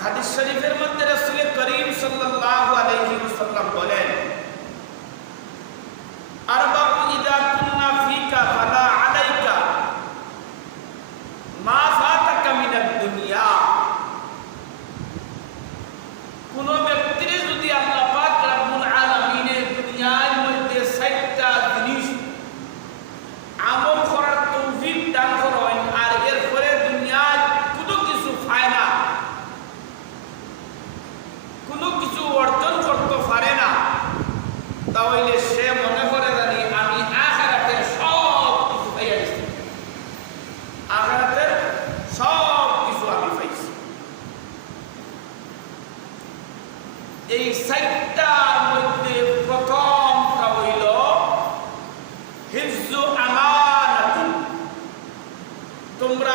হাদিস শরীফের মধ্যে রাসূল করিম সাল্লাল্লাহু তোমরা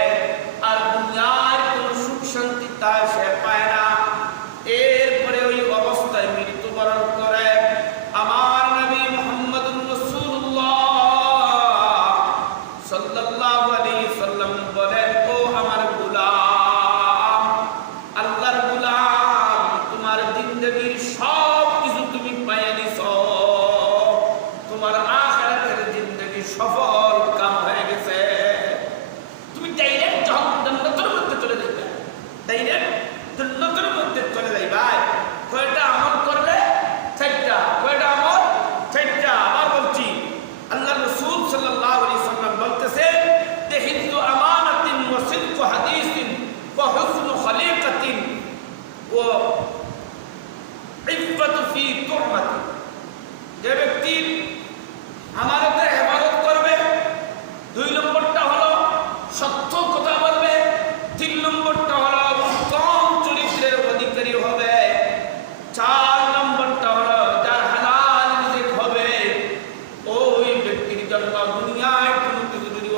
ডাইরেক্ট দুর্নতের মধ্যে করে দেয় ভাই। কয়টা আমল করলে? চারটা। কয়টা আমল? চারটা। আবার বলছি, আল্লাহ রসুল সাল্লাহ আলী সাল্লাম বলতেছে দেখিন্দু আমানাতিন মসিদ কো হাদিসিন কো হুসন খলিকাতিন ও ইফত ফি তুরমাতি। যে ব্যক্তি আমানতের হেফাজত করবে, দুই নম্বরটা হলো সত্য কথা বলবে, তিন নম্বরটা হলো